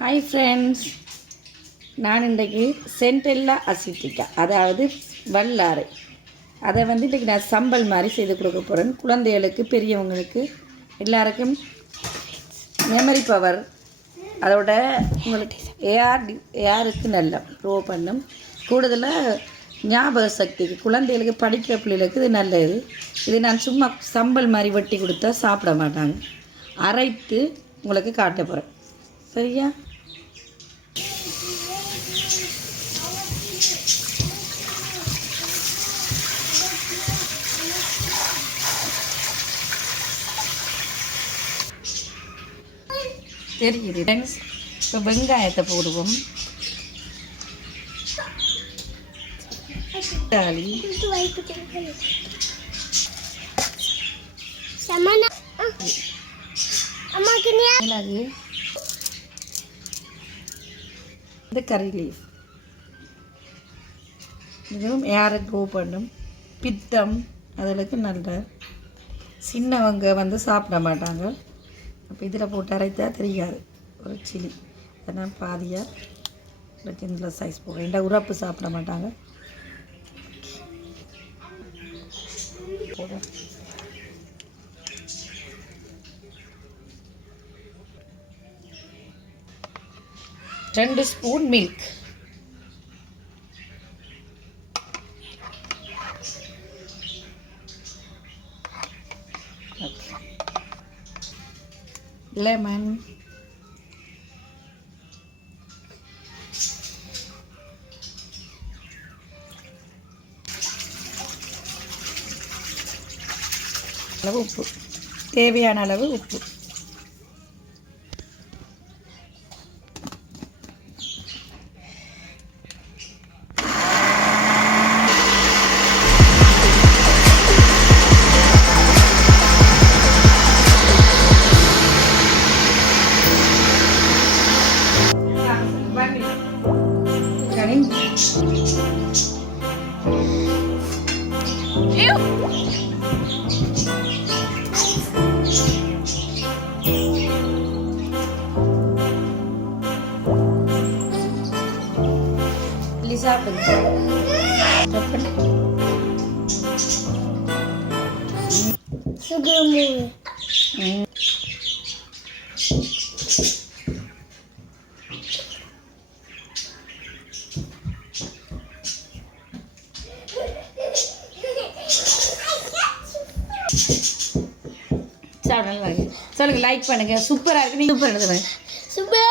Hi friends, நான் இன்றைக்கு சென்டெல்லா அசிட்டிக்கா, அதாவது வல்லாரை, அதை இன்றைக்கி நான் சம்பல் மாதிரி செய்து கொடுக்க போகிறேன். குழந்தைகளுக்கு, பெரியவங்களுக்கு, எல்லாருக்கும் மெமரி பவர், அதோட உங்களுக்கு ஏருக்கு நல்லா ப்ரோ பண்ணும். கூடுதலாக ஞாபக சக்திக்கு, குழந்தைகளுக்கு, படிக்கிற பிள்ளைகளுக்கு இது நல்லது. இது நான் சும்மா சம்பல் மாதிரி வெட்டி கொடுத்தா சாப்பிட மாட்டாங்க. அரைத்து உங்களுக்கு காட்ட போகிறேன். சரியா? தெரியுது ஃப்ரெண்ட்ஸ். இப்போ வெங்காயத்தை போடுவோம். தக்காளி, மிளகு, இந்த கறி லீஃப், இதுவும் யாரை க்ரோ பண்ணும். பித்தம் அதற்கு நல்ல. சின்னவங்க சாப்பிட மாட்டாங்க. அப்போ இதில் போட்டு அரைத்தா தெரியாது. ஒரு சில்லி அதனால் பாதியாக சின்ன சைஸ் போடுறேன். இந்த உரப்பு சாப்பிட மாட்டாங்க. போடுறேன். 2 ஸ்பூன் மில்க், லெமன், அளவு உப்பு, தேவையான அளவு உப்பு. சொல்லுங்க, லைக் பண்ணுங்க. சூப்பரா இருக்கு. நீங்க சூப்பர் எழுதுங்க. சூப்பர்.